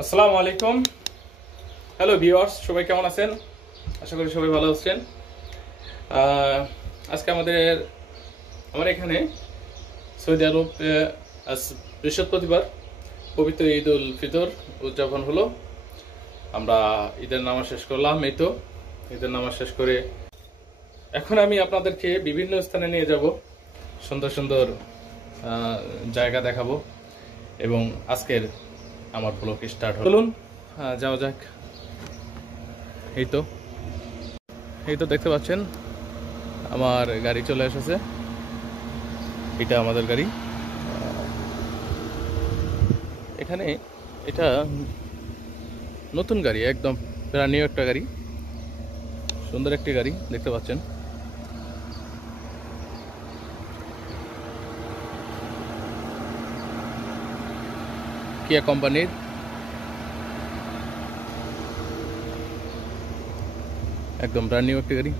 আসসালামু আলাইকুম। Hello viewers, সবাই কেমন আছেন? আশা করি সবাই ভালো আছেন। আজকে আমার এখানে সৌদি আরব আজ বৃহস্পতিবার পবিত্র ঈদ উল ফিতর উদযাপন হলো। আমরা ঈদের নামাজ শেষ করলাম। এই তো ঈদের নামাজ শেষ করে এখন আমি আপনাদেরকে বিভিন্ন স্থানে নিয়ে যাব, সুন্দর সুন্দর জায়গা দেখাবো এবং আজকের আমার ব্লগ স্টার্ট হলো। চলুন যাওয়া যাক। এই তো দেখতে পাচ্ছেন আমার গাড়ি চলে এসেছে। এটা আমাদের গাড়ি। এখানে এটা নতুন গাড়ি, একদম প্রায় নিউ একটা গাড়ি, সুন্দর একটি গাড়ি দেখতে পাচ্ছেন। কিয়া কোম্পানির একদম ব্র্যান্ড নিউ একটি গাড়ি।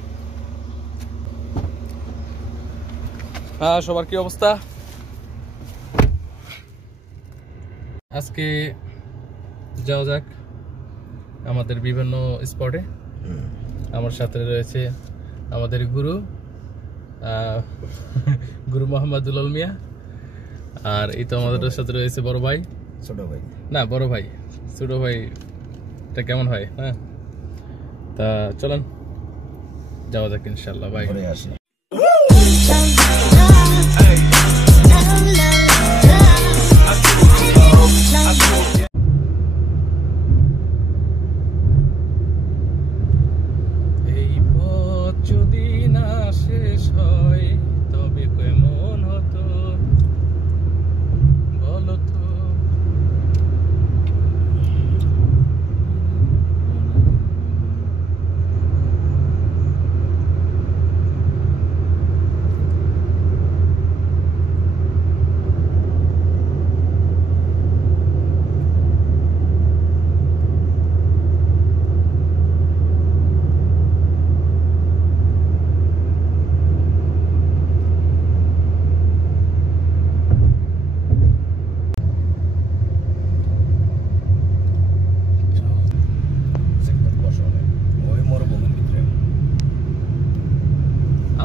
সবার কি অবস্থা? আজকে যাওয়া যাক আমাদের বিভিন্ন স্পটে। আমার সাথে রয়েছে আমাদের গুরু মোহাম্মদ দুলাল মিয়া, আর এই তো আমাদের সাথে রয়েছে বড় ভাই, ছোট ভাই না বড় ভাই, ছোট ভাই এটা কেমন হয়। হ্যাঁ, তা চলেন যাওয়া যাক ইনশাল্লাহ। ভাই এই পথ যদি না শেষ হয় তবে কেমন হতো বলো তো।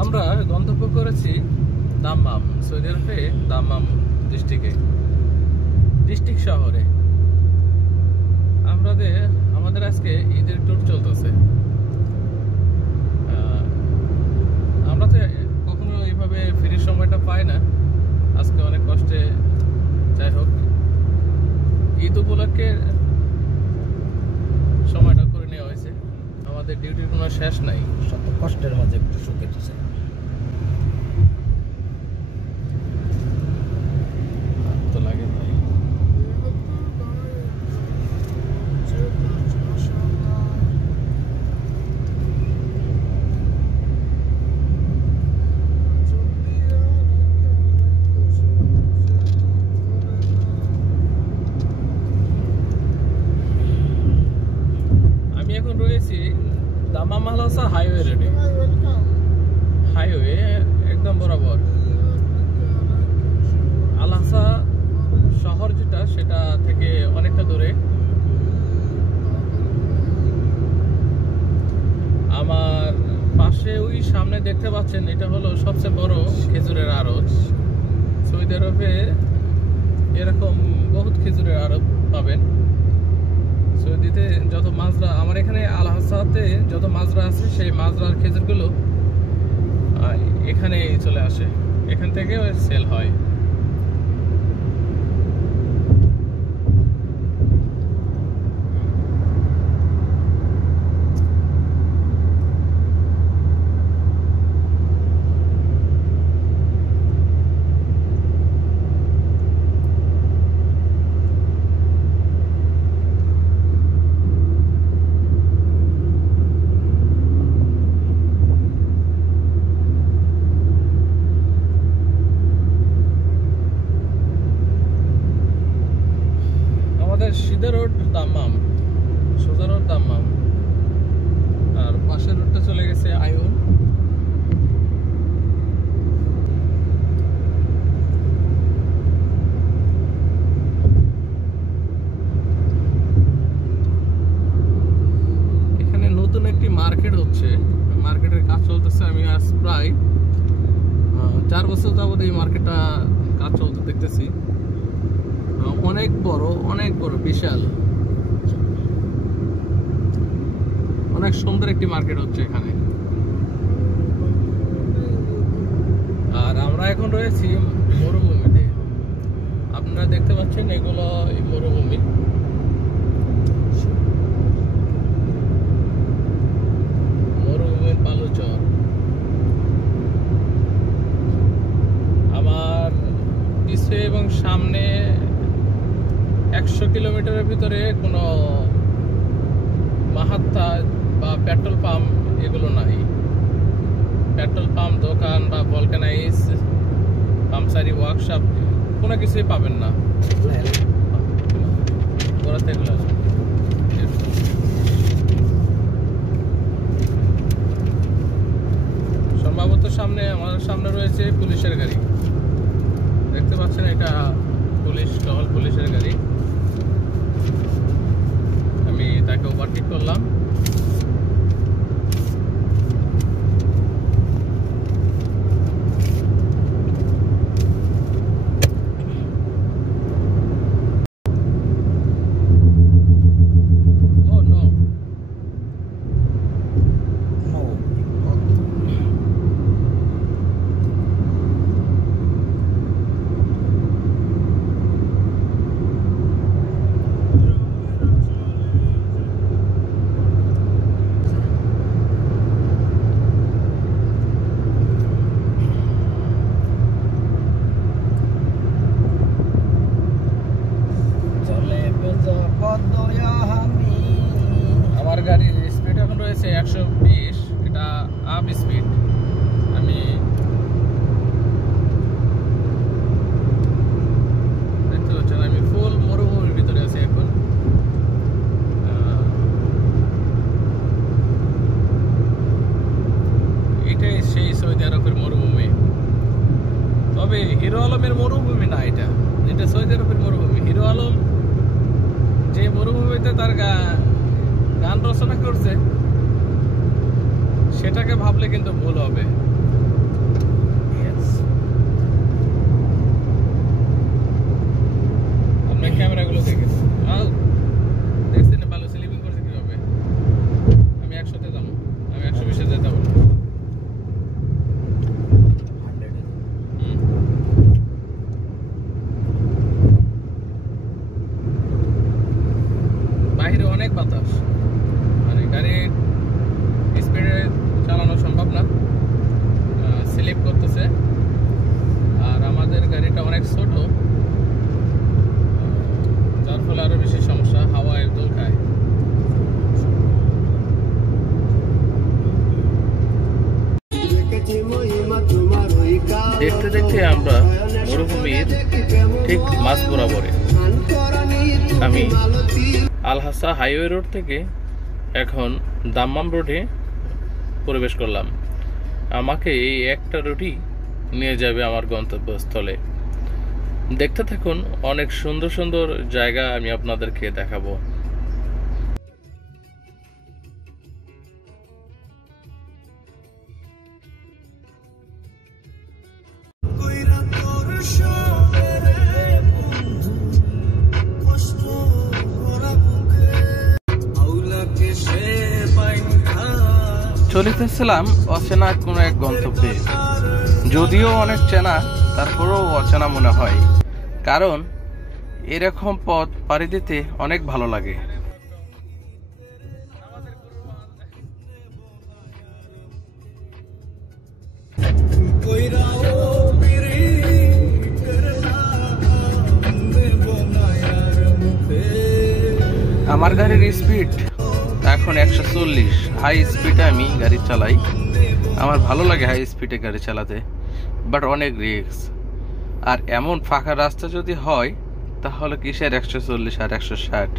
আমরা গন্তব্য করেছি দাম্মাম, সৌদি আরবে দাম্মাম ডিস্ট্রিক্ট শহরে। আমাদের আজকে ঈদের ট্যুর চলতেছে। আমরা তো কখনো এইভাবে ফ্রির সময়টা পাই না, আজকে অনেক কষ্টে। যাই হোক, ঈদ উপলক্ষে সময়টা করে নেওয়া হয়েছে। আমাদের ডিউটির কোনো শেষ নাই, শত কষ্টের মাঝে একটু সুখের আছে। তো লাগে ভাই। আমি এখন রয়েছি দাম্মাম আল হাসা হাইওয়ে রোডে। হাইওয়ে একদম বরাবর আল হাসা শহর যেটা, সেটা থেকে অনেকটা দূরে। আমার পাশে ওই সামনে দেখতে পাচ্ছেন, এটা হলো সবচেয়ে বড় খেজুরের আড়ত। সৌদি আরবে এরকম বহুত খেজুরের আড়ত পাবেন। সৌদিতে যত মাজরা, আমার এখানে আল হাসাতে যত মাজরা আছে, সেই মাজরার খেজুরগুলো এখানে চলে আসে, এখান থেকে সেল হয়। সিধা রোড দাম্মাম, সোজা রোড দাম্মাম, আর পাশের রোডটা চলে গেছে আয়ুন। প্রায় 4 বছর যাবত এই মার্কেটটা কাজ চলতে দেখতেছি। অনেক বড় বিশাল, অনেক সুন্দর একটি মার্কেট হচ্ছে এখানে। আর আমরা এখন রয়েছি মরুভূমিতে। আপনারা দেখতে পাচ্ছেন এগুলো এই মরুভূমি। মরুভূমির বালুচর। আমার পিছে এবং সামনে 100 কিলোমিটারের ভিতরে কোনো মাহাত্তা বা পেট্রোল পাম্প এগুলো নাই। পেট্রোল পাম্প, দোকান বা ভলকানাইজ পাম্পসারি ওয়ার্কশপ কোনো কিছুই পাবেন না। সম্ভবত আমাদের সামনে রয়েছে পুলিশের গাড়ি। দেখতে পাচ্ছেন এটা টহল পুলিশের গাড়ি। আমি তাকে ওভারটেক করলাম। আমার গাড়ির স্পিড এখন রয়েছে 120, এটা আপ স্পিড। আমি দেখতে পাচ্ছেন আমি ফুল মরুভূমির ভিতরে আছি এখন। এটাই সেই সৌদি আরবের মরুভূমি। তবে হিরো আলমের মরুভূমি না, এটা সৌদি আরবের মরুভূমি। হিরো আলম যে মরুভূমিতে তার গান রচনা করছে সেটাকে ভাবলে কিন্তু ভুল হবে। আপনার ক্যামেরাগুলো দেখেছেন, দেখছেন ভালো স্লিপিং করছে কিভাবে। আমি 100-তে যাবো, আমি 120-এ যেতে পারবো। বাহিরে অনেক বাতাস, মানে গাড়ির স্পিডে চালানো সম্ভব না, স্লিপ করতেছে। আর আমাদের গাড়িটা অনেক ছোট, যার ফলে আরো বেশি সমস্যা, হাওয়ায় দোল খায়। দেখতে দেখতে আমরা মরুভূমির ঠিক মাঝ বরাবরে। আমি আল হাসা হাইওয়ে রোড থেকে এখন দাম্মাম রোডে প্রবেশ করলাম। আমাকে এই একটা রুটই নিয়ে যাবে আমার গন্তব্যস্থলে। দেখতে থাকুন, অনেক সুন্দর সুন্দর জায়গা আমি আপনাদেরকে দেখাবো। চলিতেছিলাম অচেনা কোনো এক গন্তব্যে, যদিও অনেক চেনা, তারপরেও অচেনা মনে হয়, কারণ এরকম পথ পাড়ি দিতে অনেক ভালো লাগে। আমার গাড়ির স্পিড এখন 140। হাই স্পিডে আমি গাড়ি চালাই। আমার ভালো লাগে হাই স্পিডে গাড়ি চালাতে, বাট অনেক রিস্ক। আর এমন ফাঁকা রাস্তা যদি হয় তাহলে কিসের 140 আর 160।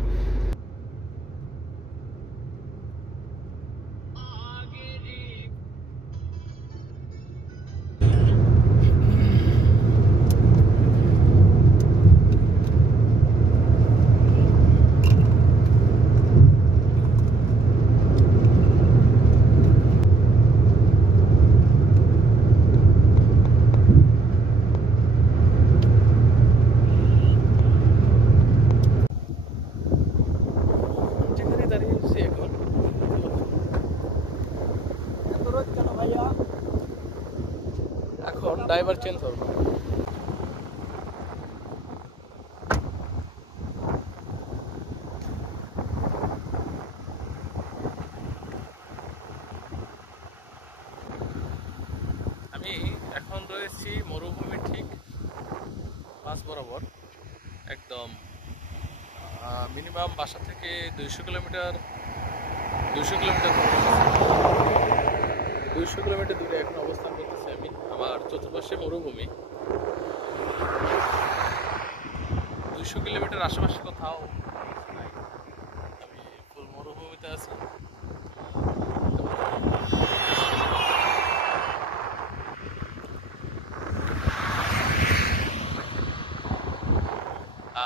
ড্রাইভার চেঞ্জ করবো। আমি এখন রয়েছি মরুভূমির ঠিক মাঝ বরাবর, একদম মিনিমাম বাসা থেকে 200 কিলোমিটার দূরে এখন অবস্থান করতেছি আমি। আমার চতুর্পাশে মরুভূমি, 200 কিলোমিটার আশেপাশে কোথাও নাই, আমি ফুল মরুভূমিতে আছি।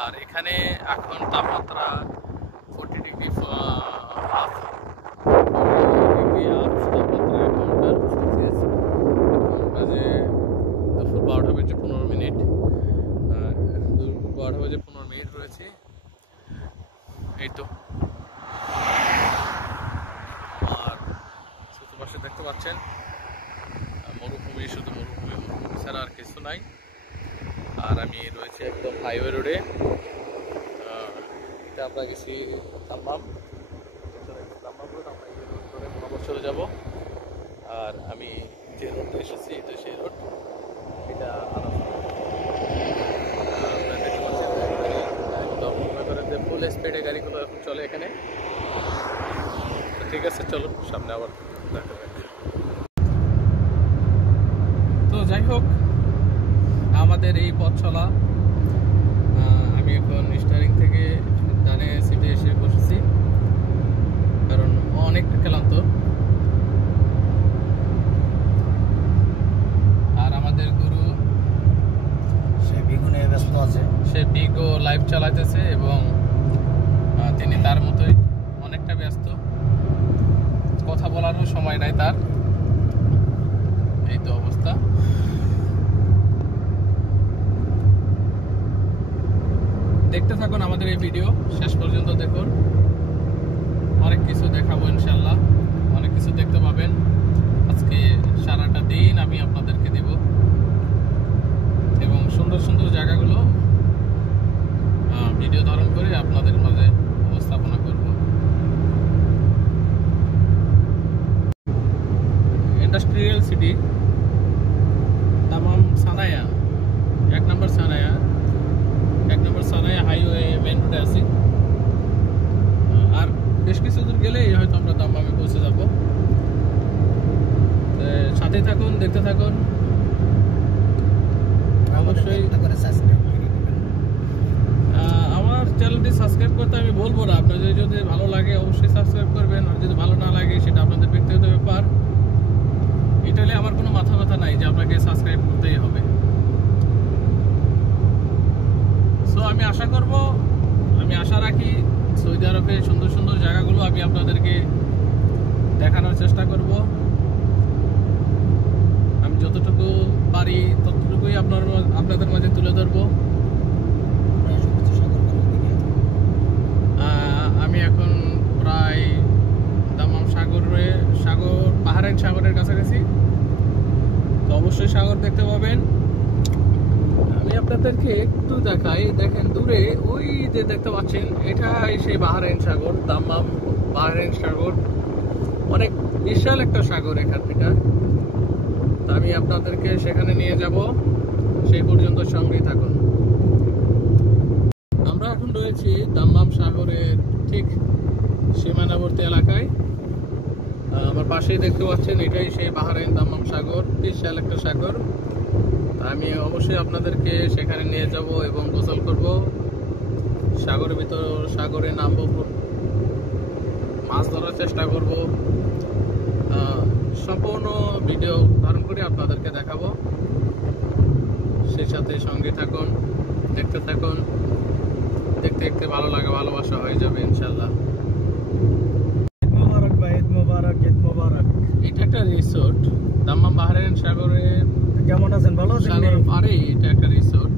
আর এখানে এখন তাপমাত্রা 40 ডিগ্রি আপ তাপমাত্রা এখনকার বাজে দুপুর 12টা বেজে 15 মিনিট, 12টা বেজে 15 মিনিট রয়েছে। এই তো আর চতুর্পাশে দেখতে পাচ্ছেন মরুভূমি, শুধু মরুভূমি ছাড়া আর কিছু নাই। আর আমি রয়েছে একদম হাইওয়ে রোডে, আমরা গেছি দাম্মাম রোড, আমরা এই রোড ধরে বরাবর চলে যাব। আর আমি যে রোডে এসেছি তো সেই রোড, এটা দেখতে পাচ্ছেন একদম ফুল স্পিডে গাড়িগুলো এখন চলে এখানে। ঠিক আছে, চলো সামনে আবার দেখা যাক। তো যাই হোক, আমাদের এই পথ চলা, আমি এখন স্টারিং থেকে ডানে সিটে এসে বসেছি, কারণ অনেকটা ক্লান্ত। আর আমাদের গুরু সে বিগুনে ব্যস্ত আছে, সে বিগো লাইভ চালাতেছে এবং তিনি তার মতোই অনেকটা ব্যস্ত, কথা বলারও সময় নাই তার। এই তো অবস্থা। দেখতে থাকুন আমাদের এই ভিডিও, শেষ পর্যন্ত দেখুন, অনেক কিছু দেখাবো ইনশাল্লাহ, অনেক কিছু দেখতে পাবেন। আজকে সারাটা দিন আমি আপনাদেরকে দেব এবং সুন্দর সুন্দর জায়গাগুলো ভিডিও ধারণ করে আপনাদের মাঝে উপস্থাপনা করব। ইন্ডাস্ট্রিয়াল সিটি দাম্মাম সানায়া, 1 নম্বর সানায়া হাইওয়ে মেন রোডে আছি। আর বেশ কিছু দূর গেলেই হয়তো আমরা দাম্মামে পৌঁছে যাব। সাথে থাকুন, দেখতে থাকুন। অবশ্যই আমার চ্যানেলটি সাবস্ক্রাইব করতে আমি বলবো না, আপনাদের যদি ভালো লাগে অবশ্যই সাবস্ক্রাইব করবেন, আর যদি ভালো না লাগে সেটা আপনাদের ব্যক্তিগত ব্যাপার। এটা নিয়ে আমার কোনো মাথা নাই যে আপনাকে সাবস্ক্রাইব করতেই হবে। সো আমি আশা রাখি সৌদি আরবে সুন্দর সুন্দর জায়গাগুলো আমি আপনাদেরকে দেখানোর চেষ্টা করব। আমি যতটুকু পারি ততটুকুই আপনাদের মাঝে তুলে ধরবো। আমি এখন প্রায় দাম্মাম বাহরাইন সাগরের কাছাকাছি, তো অবশ্যই সাগর দেখতে পাবেন। আমি আপনাদেরকে একটু দেখাই, দেখেন দূরে ওই যে দেখতে পাচ্ছেন, এটাই সেই বাহরাইন সাগর, দাম্মাম বাহরাইন সাগর, অনেক বিশাল একটা সাগর এটা। তা আমি আপনাদেরকে সেখানে নিয়ে যাব, সেই পর্যন্ত সঙ্গেই থাকুন। আমরা এখন রয়েছি দাম্মাম সাগরের ঠিক সীমানাবর্তী এলাকায়। আমার পাশেই দেখতে পাচ্ছেন, এটাই সেই বাহরাইন দাম্মাম সাগর, বিশাল একটা সাগর। আমি অবশ্যই আপনাদেরকে সেখানে নিয়ে যাব এবং গোসল করব, সাগরের ভিতর সাগরে নামবো, মাছ ধরার চেষ্টা করব। সম্পূর্ণ ভিডিও ধারণ করে আপনাদেরকে দেখাবো, সেই সাথে সঙ্গে থাকুন, দেখতে থাকুন। দেখতে দেখতে ভালো লাগে, ভালোবাসা হয়ে যাবে ইনশাল্লাহ। এটা একটা রিসোর্ট, দাম্মাম বাহরাইন সাগরের। কেমন আছেন? ভালো আছেন? আরে এটা একটা রিসোর্ট,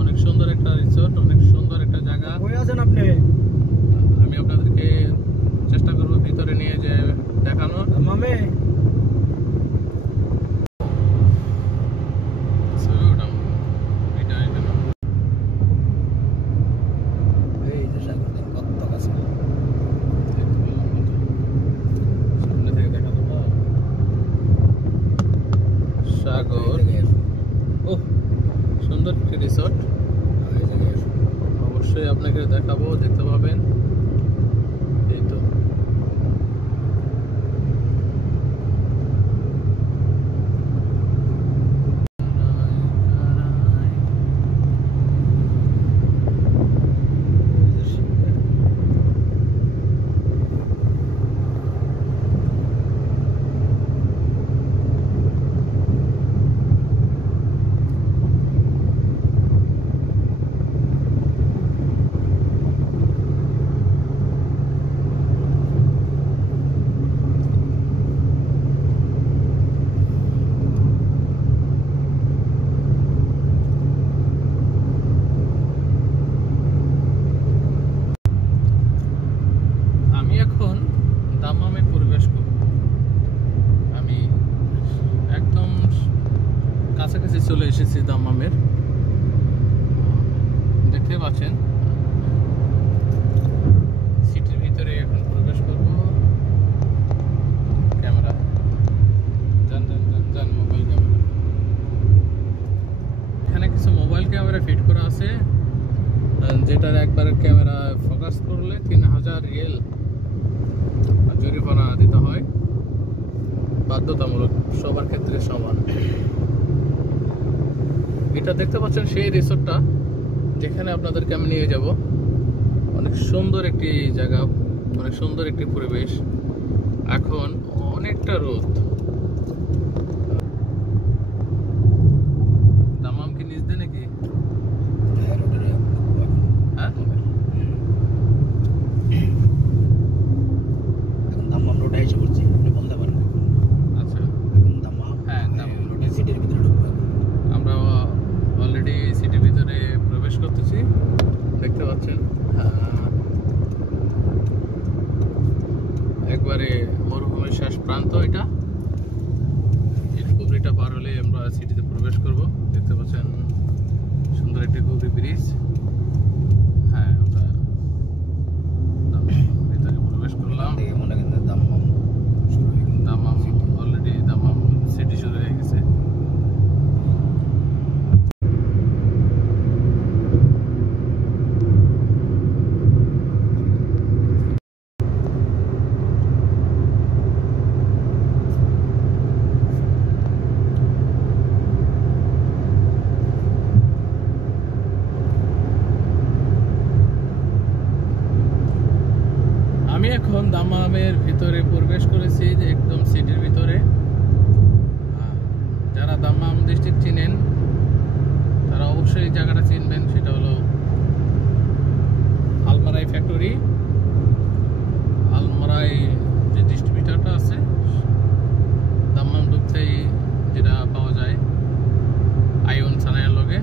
অনেক সুন্দর একটা রিসোর্ট, অনেক সুন্দর একটা জায়গা। কই আছেন আপনি? আমি আপনাদেরকে চেষ্টা করব ভিতরে নিয়ে যে দেখানোর। মামে এসেছি দাম্মামের। দেখতে পাচ্ছেন সিটির ভিতরে এখন প্রবেশ করব। ক্যামেরা যান মোবাইল ক্যামেরা। এখানে কিছু মোবাইল ক্যামেরা ফিট করা আছে, যেটার একবার ক্যামেরা ফোকাস করলে 3000 রিয়েল জরিমানা দিতে হয়, বাধ্যতামূলক, সবার ক্ষেত্রে সমান। এটা দেখতে পাচ্ছেন সেই রিসোর্টটা যেখানে আপনাদেরকে আমি নিয়ে যাব। অনেক সুন্দর একটি জায়গা, অনেক সুন্দর একটি পরিবেশ। এখন অনেকটা রোদ। দামাম কি নিচ দিয়ে নাকি? হ্যাঁ, এখন দাম্মাম রোডে এসে পড়ছি, আপনি বলতে পারেন। আচ্ছা, এখন দাম্মাম হ্যাঁ, দাম্মাম রোডে সিটির ভিতরে ঢুকবো। আমরা অলরেডি সিটির ভিতরে প্রবেশ করতেছি, দেখতে পাচ্ছেন। একবারে মরুভূমির শেষ প্রান্ত এটা। এই কুবরিটা পার হলে আমরা সিটিতে প্রবেশ করব। দেখতে পাচ্ছেন সুন্দর একটি কুবরি ব্রিজ। হ্যাঁ, আমরা দাম্মাম ভিতরে প্রবেশ করলাম। দেখে মনে কিন্তু দাম্মাম শুরু হয়ে গেল। দাম্মাম অলরেডি দাম্মাম সিটি শুরু হয়ে গেছে। আমি এখন দাম্মামের ভিতরে প্রবেশ করেছি, একদম সিটির ভিতরে। যারা দাম্মাম ডিস্ট্রিক্ট চিনেন তারা অবশ্যই জায়গাটা চিনবেন, সেটা হলো আলমারাই ফ্যাক্টরি। আলমারাই যে ডিস্ট্রিবিউটারটা আছে দাম্মাম ঢুকতেই যেটা পাওয়া যায় আইওন সানায়ের লগে।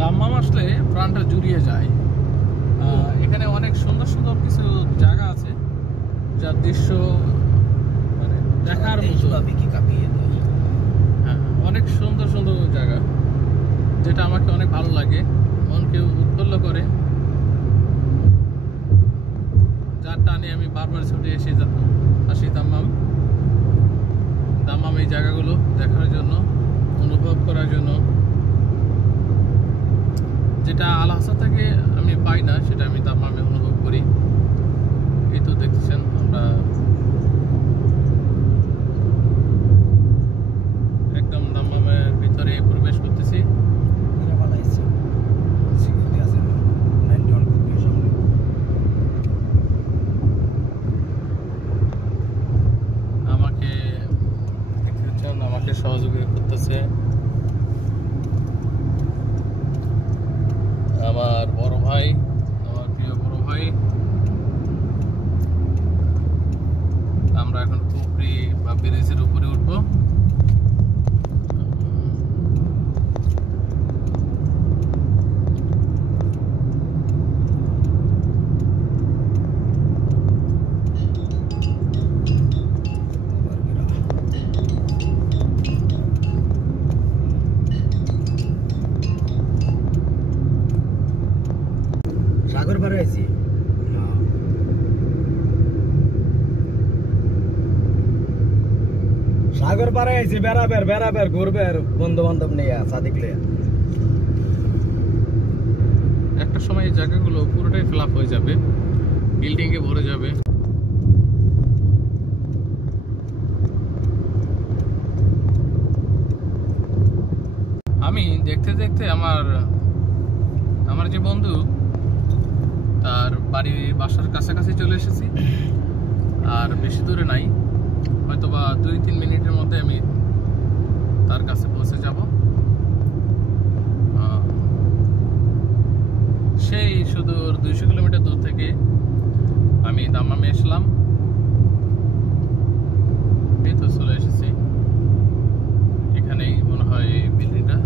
দাম্মাম আসলে প্রাণটা জুড়িয়ে যায়। এখানে অনেক সুন্দর সুন্দর কিছু জায়গা আছে যার দৃশ্য মানে দেখার মতো। হ্যাঁ, অনেক সুন্দর সুন্দর জায়গা, যেটা আমাকে অনেক ভালো লাগে, মনকে উৎফুল্ল করে, যার টানে আমি বারবার ছুটে আসি দাম্মাম। দাম্মাম এই জায়গাগুলো দেখার জন্য, অনুভব করার জন্য। যেটা আল-হাসা থেকে আমি পাই না, সেটা আমি দাম্মামে অনুভব করি। এই তো দেখতেছেন আমরা একদম দাম্মামের ভিতরে প্রবেশ করতেছি। আমাকে দেখতেছেন, আমাকে সহযোগিতা করতেছে আমার বড় ভাই, আমার প্রিয় বড় ভাই। আমরা এখন পুকুরি বা ব্রিজের উপরে উঠবো। সাগর পারে আছি, সাগর পারে আছি, বেড়াবের ঘুরবের বন্ধু বান্ধব নিয়ে সাদিক লিয়া। একটা সময় এই জায়গাগুলো পুরোটাই ফ্লাপ হয়ে যাবে, বিল্ডিংয়ে ভরে যাবে। আমি দেখতে দেখতে আমার যে বন্ধু তার বাসার কাছাকাছি চলে এসেছি, আর বেশি দূরে নাই, হয়তোবা 2-3 মিনিটের মধ্যে আমি তার কাছে পৌঁছে যাব। সেই সুদূর 200 কিলোমিটার দূর থেকে আমি দাম্মামে আসলাম, এই তো চলে এসেছি। এখানেই মনে হয় বিল্ডিংটা।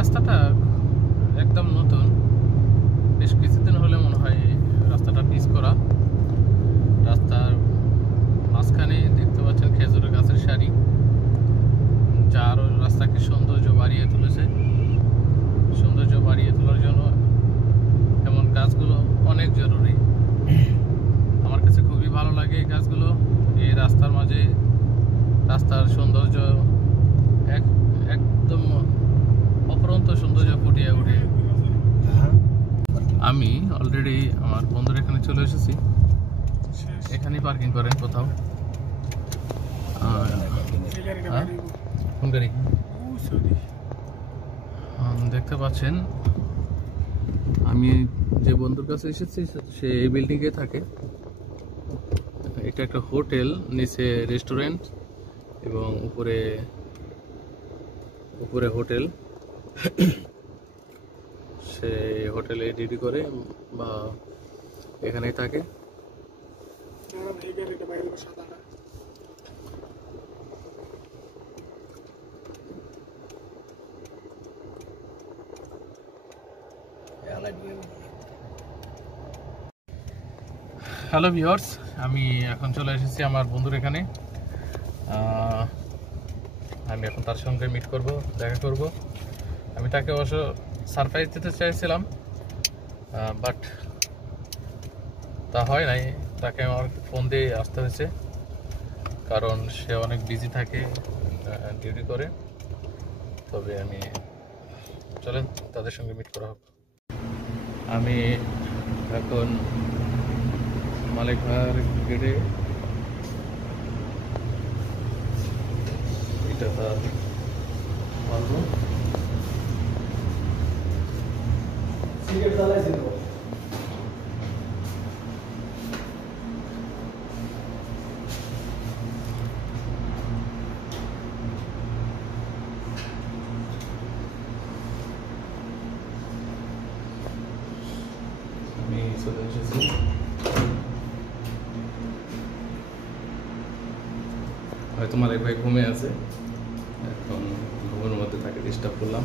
রাস্তাটা একদম নতুন, বেশ কিছুদিন হলে মনে হয় রাস্তাটা পিচ করা। রাস্তার মাঝখানে দেখতে পাচ্ছেন খেজুরের গাছের সারি, যা আরও রাস্তাকে সৌন্দর্য বাড়িয়ে তুলেছে। সৌন্দর্য বাড়িয়ে তোলার জন্য এমন গাছগুলো অনেক জরুরি। আমার কাছে খুবই ভালো লাগে এই গাছগুলো। এই রাস্তার মাঝে রাস্তার সৌন্দর্য একদম অপরন্ত সৌন্দর্য ফুটিয়ে ওঠে। আমি অলরেডি আমার বন্ধুর এখানে চলে এসেছি, এখানেই পার্কিং করেন কোথাও। কোন গাড়ি দেখতে পাচ্ছেন, আমি যে বন্ধুর কাছে এসেছি সে এই বিল্ডিংয়ে থাকে। এটা একটা হোটেল, নিচে রেস্টুরেন্ট এবং উপরে হোটেল। সে হোটেলে ডিউটি করে বা এখানেই থাকে। হ্যালো ভিউয়ার্স, আমি এখন চলে এসেছি আমার বন্ধুর এখানে। আমি এখন তার সঙ্গে মিট করব, দেখা করব। আমি তাকে অবশ্য সারপ্রাইজ দিতে চাইছিলাম, বাট তা হয় নাই। তাকে আমার ফোন দিয়ে আসতে হয়েছে, কারণ সে অনেক বিজি থাকে, ডিউটি করে। তবে আমি চলেন তাদের সঙ্গে মিট করা হোক। আমি এখন মালিক ভাইয়ের গেটে, এটা তার মালবো। আমি চলে এসেছি। হয়তো মালিক ভাই ঘুমে আছে, এখন ঘুমের মধ্যে তাকে ডিস্টার্ব করলাম।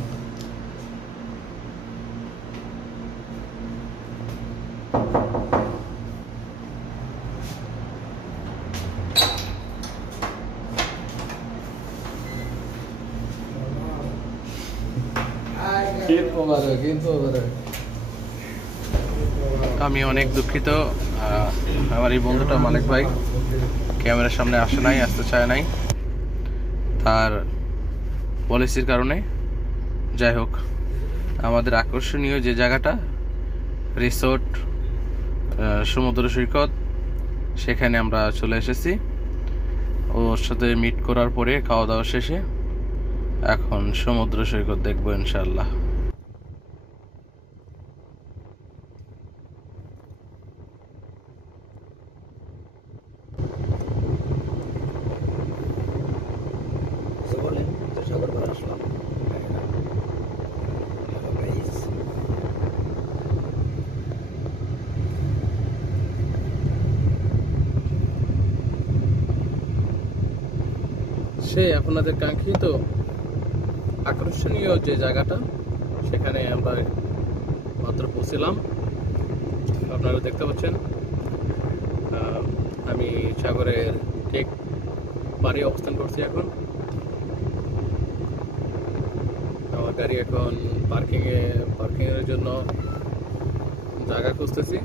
আমি অনেক দুঃখিত, আমার এই বন্ধুটা মালিক ভাই ক্যামেরার সামনে আসে নাই, আসতে চায় নাই তার পলিসির কারণে। যাই হোক, আমাদের আকর্ষণীয় যে জায়গাটা রিসোর্ট, সমুদ্র সৈকত, সেখানে আমরা চলে এসেছি। ওর সাথে মিট করার পরে খাওয়া দাওয়া শেষে এখন সমুদ্র সৈকত দেখবো ইনশাল্লাহ। সে আপনাদের কাঙ্ক্ষিত আকর্ষণীয় যে জায়গাটা, সেখানে আমরা মাত্র পৌঁছলাম। আপনারা দেখতে পাচ্ছেন আমি সাগরের ঠিক পাড়ে অবস্থান করছি এখন। আমার গাড়ি এখন পার্কিংয়ের জন্য জায়গা খুঁজতেছি।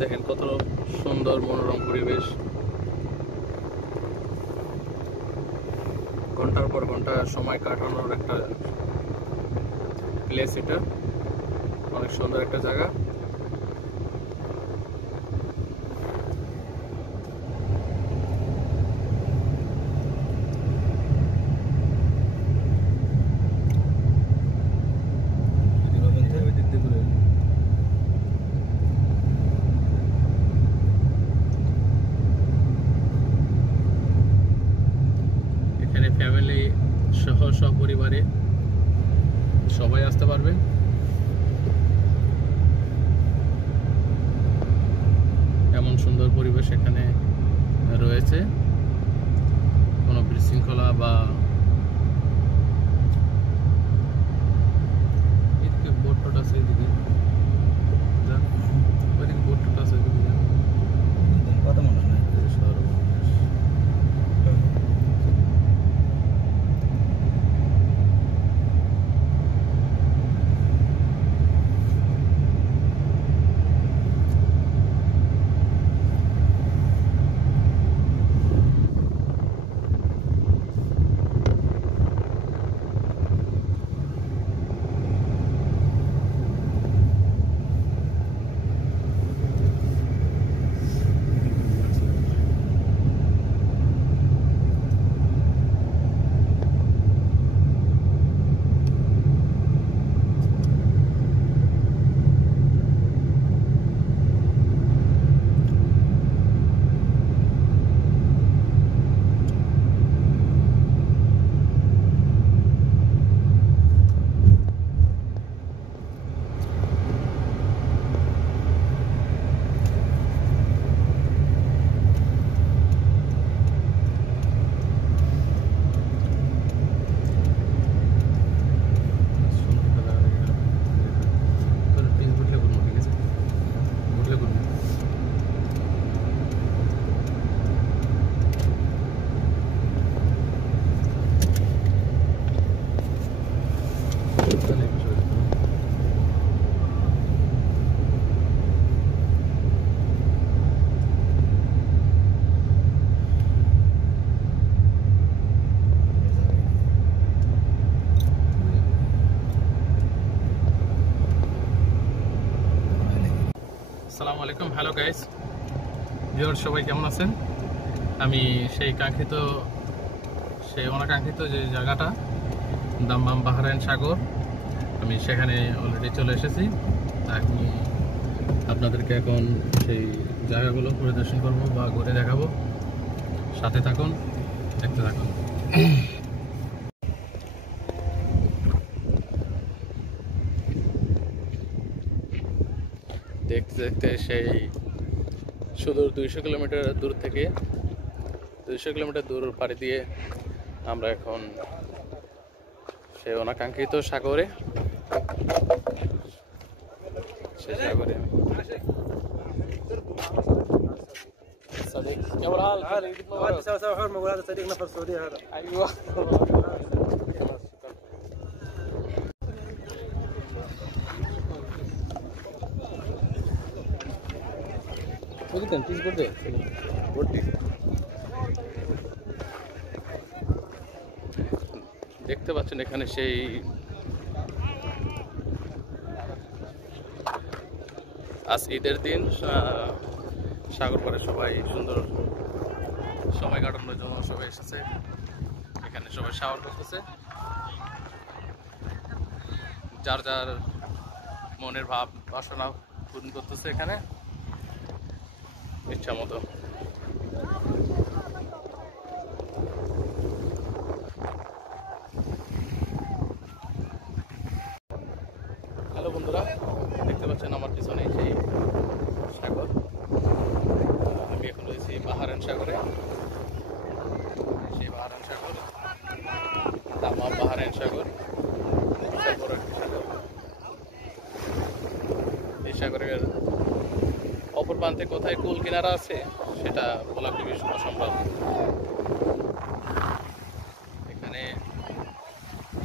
দেখেন কত সুন্দর মনোরম পরিবেশ, ঘন্টার পর ঘন্টা সময় কাটানোর একটা প্লেস। এটা অনেক সুন্দর একটা জায়গা। এখানে ফ্যামিলি সহ সপরিবারে সবাই আসতে পারবেন। এমন সুন্দর পরিবেশ এখানে রয়েছে, কোনো বিশৃঙ্খলা বা এদিকে বোট টোট আছে, এদিকে ওইদিকে বোট টোট আছে, কত মানুষ নাই আসসালামু আলাইকুম। হ্যালো গাইস, ভিউয়ার সবাই কেমন আছেন? আমি সেই অনাকাঙ্ক্ষিত যে জায়গাটা দাম্মাম বাহরাইন সাগর, আমি সেখানে অলরেডি চলে এসেছি। আমি আপনাদেরকে এখন সেই জায়গাগুলো পরিদর্শন করব বা ঘুরে দেখাবো। সাথে থাকুন, দেখতে থাকুন। দেখতে দেখতে সেই সুদূর 200 কিলোমিটার দূর পাড়ি দিয়ে আমরা এখন সেই অনাকাঙ্ক্ষিত সাগরে, সে সাগরে صديق كيف الحال؟ هذا سوا حرمه وهذا صديقنا في السعوديه هذا ايوه দেখতে পাচ্ছেন এখানে সেই আজ ঈদের দিন সাগর পাড়ে সবাই সুন্দর সময় কাটানোর জন্য সবাই এসেছে। এখানে সবাই শাওয়ার করতেছে, যার যার মনের ভাব বাসনা পূরণ করতেছে এখানে ইচ্ছা মতো। হ্যালো বন্ধুরা, দেখতে পাচ্ছেন আমার পিছনে সেই সাগর। আমি এখন রয়েছি বাহরাইন সাগরে। সেই বাহরাইন সাগর, দাম্মাম বাহরাইন সাগর। সাগরের অপর প্রান্তে কোথায় কুল কিনারা আছে সেটা বলা খুবই অসম্ভব। এখানে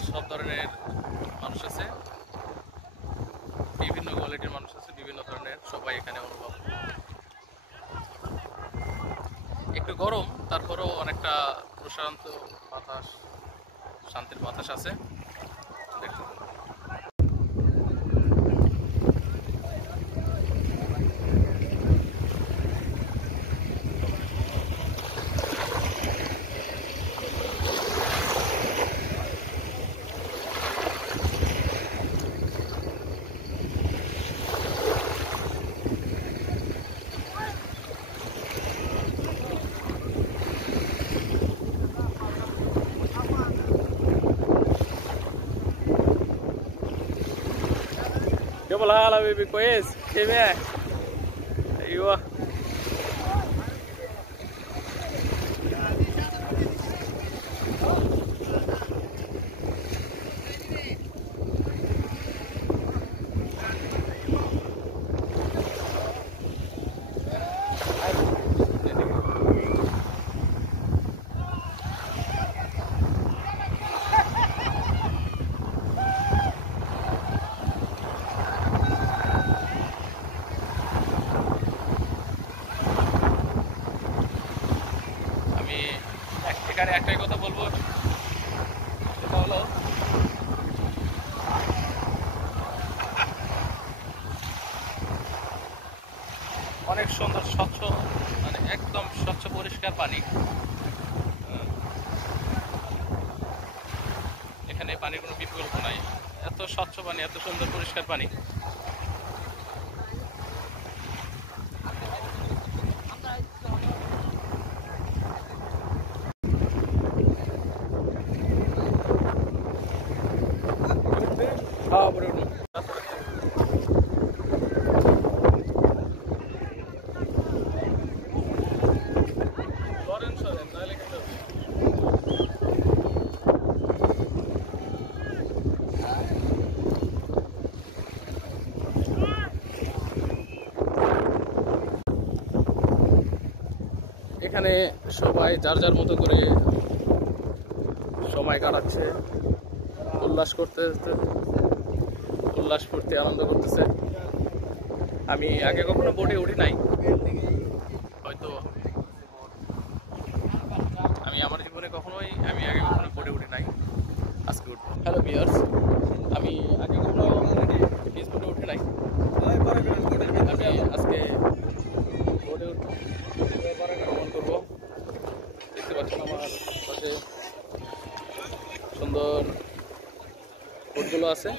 সব ধরনের মানুষ আছে, বিভিন্ন কোয়ালিটির মানুষ আছে, বিভিন্ন ধরনের, সবাই এখানে অনুভব। একটু গরম, তারপরেও অনেকটা প্রশান্ত বাতাস, শান্তির বাতাস আছে। দেখুন كيف الحال حبيبي؟ كويس؟ كيف معك؟ ايوه এখানে একটাই কথা বলবো, সেটা হলো অনেক সুন্দর স্বচ্ছ, মানে একদম স্বচ্ছ পরিষ্কার পানি। এখানে পানির কোনো বিকল্প নাই, এত স্বচ্ছ পানি, এত সুন্দর পরিষ্কার পানি। এখানে সবাই যার যার মতো করে সময় কাটাচ্ছে, উল্লাস করতে আনন্দ করতেছে। আমি আগে কখনো বোটে উঠি নাই, হয়তো আমি আমার জীবনে আমি আগে কখনো বোটে উঠি নাই, আজকে উঠবো। হ্যালো ভিউয়ার্স, আমি আগে কখনো পিস বোটে উঠি নাই, আমি আজকে বোটে ভ্রমণ করবো। দেখতে পাচ্ছেন আমার পাশে সুন্দর বোটগুলো আছে।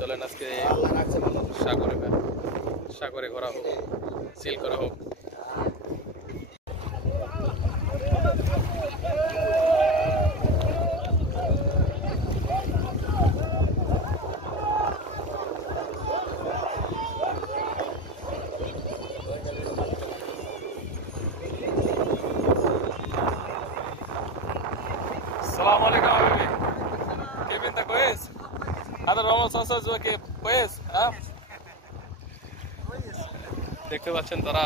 চলেন আজকে সাগরে ঘোরা হোক, সিল করা হোক। السلام عليكم حبيبي، كيف انت؟ كويس؟ هذا الرمل صلصة زوكي كويس؟ ها؟ দেখতে পাচ্ছেন তারা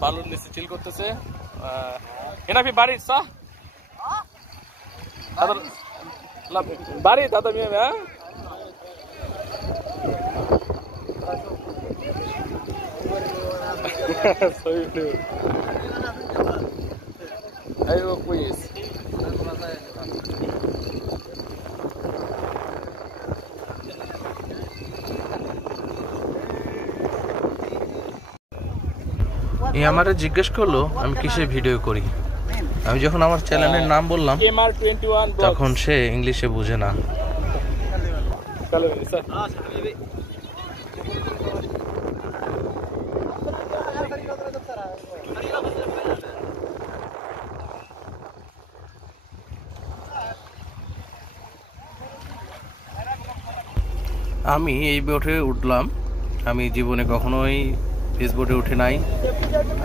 বালুর নিচে চিল করতেছে। هنا في باريد صح؟ هذا باريد هذا مين؟ ها؟ ايوه كويس. এই আমারে জিজ্ঞেস করলো আমি কিসে ভিডিও করি। আমি যখন আমার চ্যানেলের নাম বললাম তখন সে ইংলিশে বুঝে না। আমি এই বোটে উঠলাম, আমি জীবনে কখনোই পিস বোটে উঠে নাই,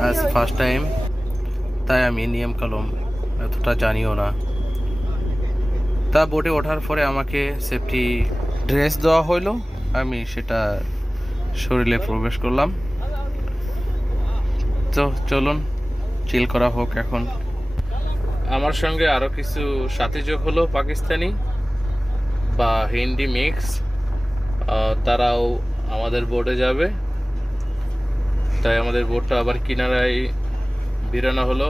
আজ ফার্স্ট টাইম, তাই আমি নিয়ম কানুন এতটা জানিও না। তা বোটে ওঠার পরে আমাকে সেফটি ড্রেস দেওয়া হলো, আমি সেটা শরীরে প্রবেশ করলাম। তো চলুন চিল করা হোক। এখন আমার সঙ্গে আরো কিছু সাথী যোগ হলো, পাকিস্তানি বা হিন্দি মিক্স, তারাও আমাদের বোটে যাবে। তাই আমাদের বোটটা আবার কিনারায় ভিড়ানো হলো।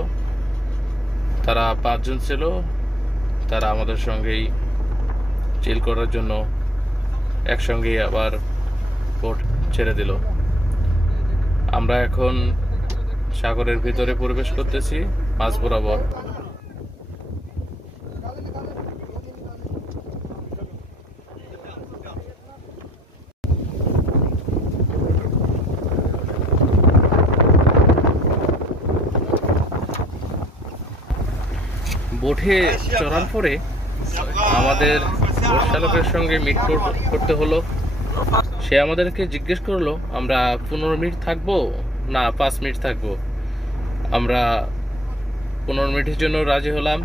তারা 5 জন ছিল, তারা আমাদের সঙ্গেই চিল করার জন্য একসঙ্গেই আবার বোট ছেড়ে দিল। আমরা এখন সাগরের ভিতরে প্রবেশ করতেছি মাঝ বরাবর। বোটে চড়ার পরে আমাদের বোট চালকের সঙ্গে মিট করতে হলো। সে আমাদেরকে জিজ্ঞেস করলো আমরা 15 মিনিট থাকবো না 5 মিনিট থাকবো। আমরা 15 মিনিটের জন্য রাজি হলাম।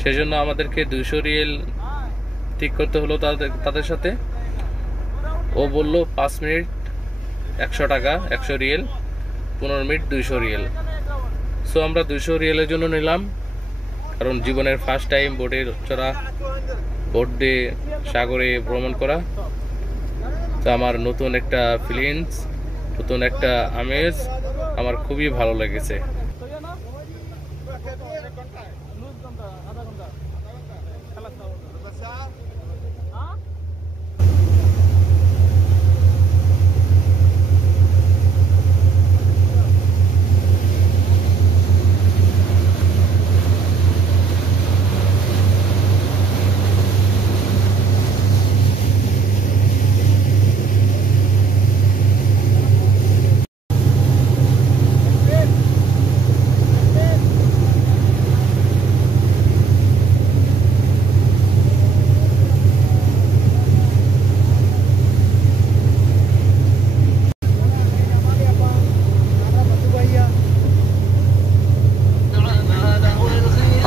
সেজন্য আমাদেরকে 200 রিয়েল ঠিক করতে হলো তাদের সাথে। ও বলল 5 মিনিট 100 টাকা, 100 রিয়েল, 15 মিনিট 200 রিয়েল। সো আমরা 200 রিয়েলের জন্য নিলাম, কারণ জীবনের ফার্স্ট টাইম বোটে চড়া, বোট দিয়ে সাগরে ভ্রমণ করা। তো আমার নতুন একটা ফিলিংস, নতুন একটা আমেজ, আমার খুবই ভালো লেগেছে।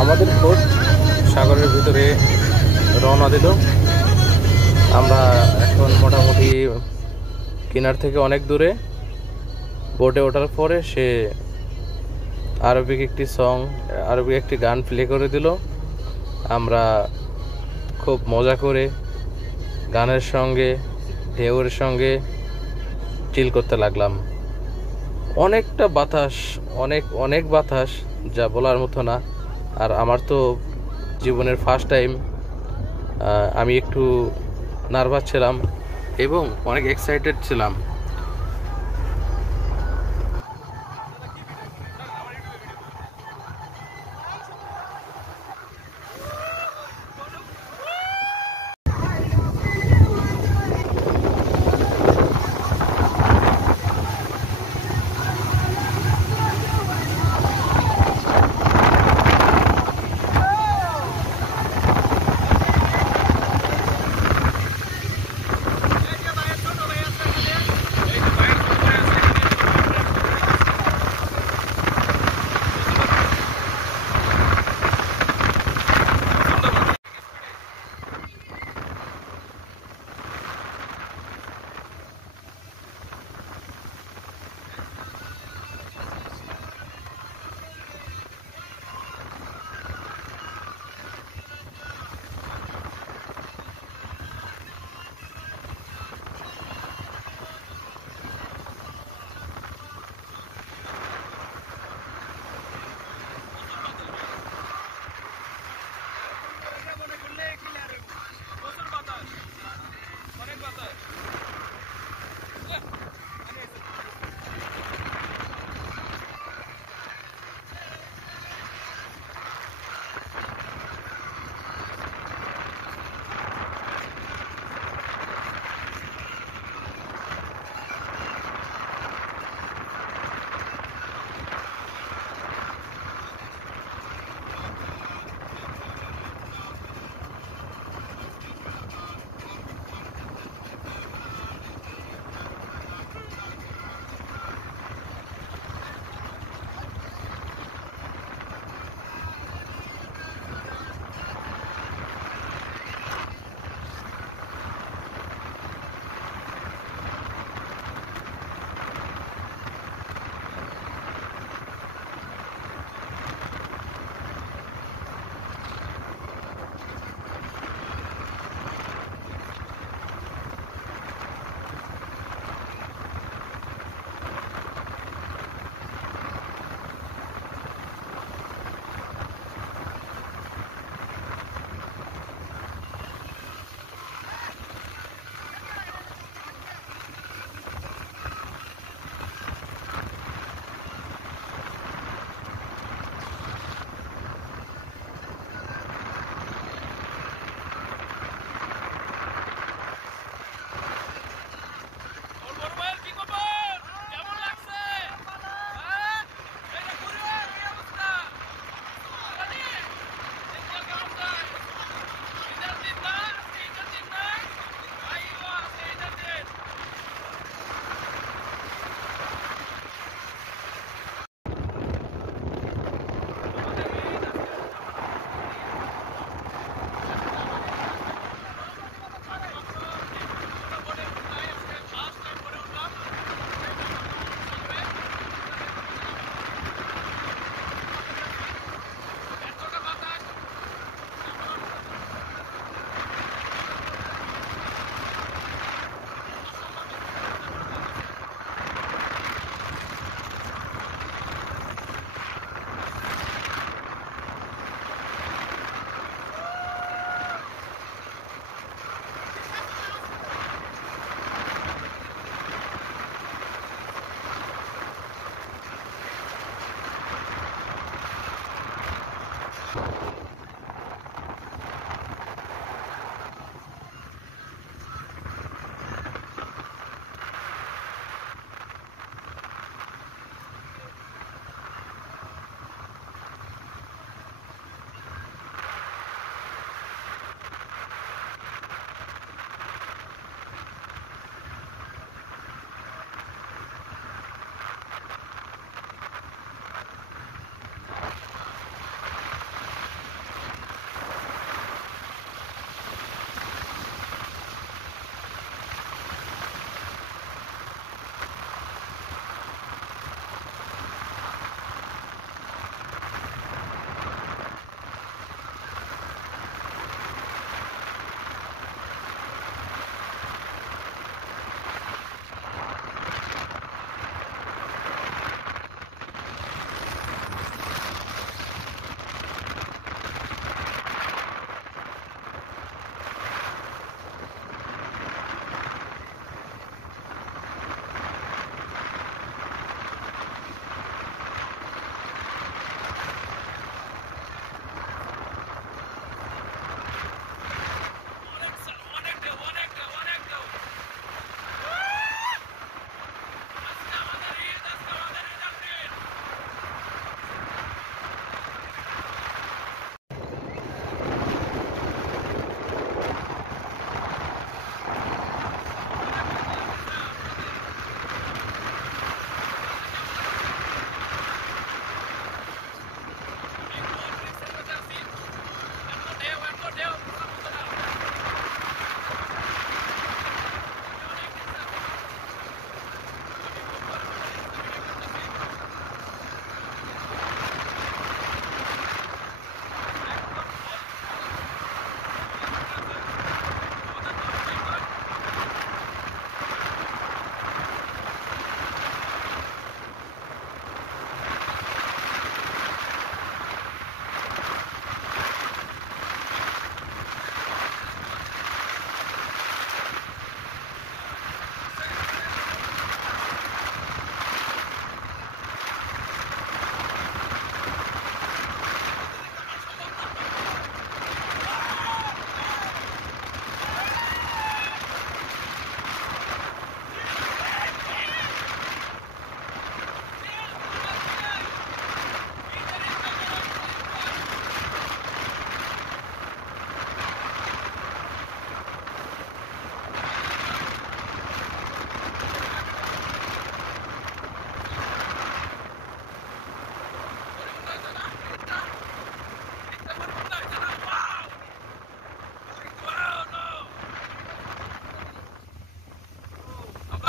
আমাদের বোট সাগরের ভিতরে রওনা দিল। আমরা এখন মোটামুটি কিনার থেকে অনেক দূরে। বোটে ওঠার পরে সে আরবিক একটি গান প্লে করে দিল। আমরা খুব মজা করে গানের সঙ্গে ঢেউয়ের সঙ্গে চিল করতে লাগলাম। অনেকটা বাতাস, অনেক বাতাস, যা বলার মতো না। আর আমার তো জীবনের ফার্স্ট টাইম, আমি একটু নার্ভাস ছিলাম এবং অনেক এক্সাইটেড ছিলাম।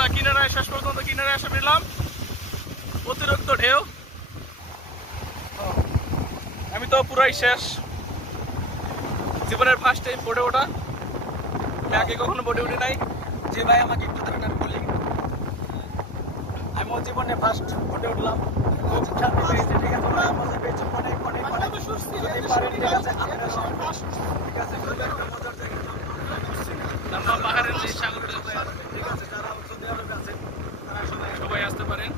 আমরা কিনারায় শেষ পর্যন্ত কিনারায় এসে পেলাম। অতিরিক্ত ঢেউ, আমি তো পুরাই শেষ। জীবনের ফার্স্ট টাইম বোটে ওঠা, আগে কখনো বোটে উঠে নাই। যে ভাই আমাকে একটু তাড়াতাড়ি বলি, আমি জীবনে ফার্স্ট বোটে উঠলাম, খুব শান্তি পেয়েছি। ঠিক আছে, মজা পেয়েছি অনেক অনেক অনেক। যদি পারেন, ঠিক আছে, আপনারা ঠিক আছে, একটা মজার জায়গা আমরা পাহাড়ের যে সাগরটা, ঠিক আছে, যারা সৌদি আরবে আছে তারা সবাই আসতে পারেন।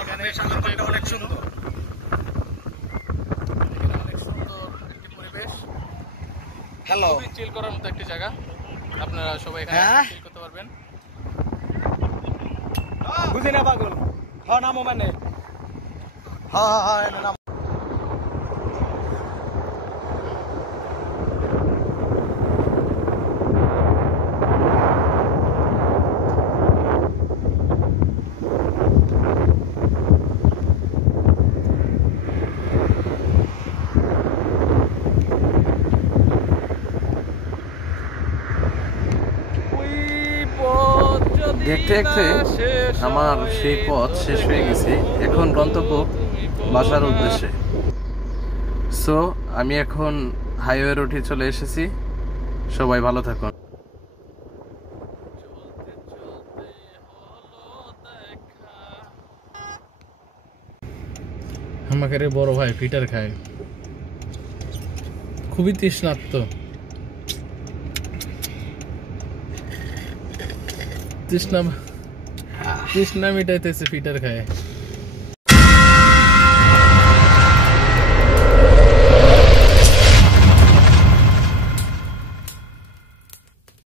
এখানে সাগরটা অনেক সুন্দর। এখানে অনেক সুন্দর একটি পরিবেশ, হ্যালো, খুবই চিল করার মতো একটি জায়গা। আপনারা সবাই এখানে হ্যাঁ? চিল করতে পারবেন। বুঝি না পাগল, হ্যাঁ নামো মানে, হ্যাঁ হ্যাঁ হ্যাঁ নাম। দেখতে দেখতে আমার সেই পথ শেষ হয়ে গেছে। এখন গন্তব্য বাসার উদ্দেশ্যে। সো আমি এখন হাইওয়ে রোডে চলে এসেছি। সবাই ভালো থাকুন। আমাকে রে বড় ভাই ফিটার খায়, খুবই তৃষ্ণার্ত। তৃষ্ণা মিটাইতেছে, ফিটার খায়।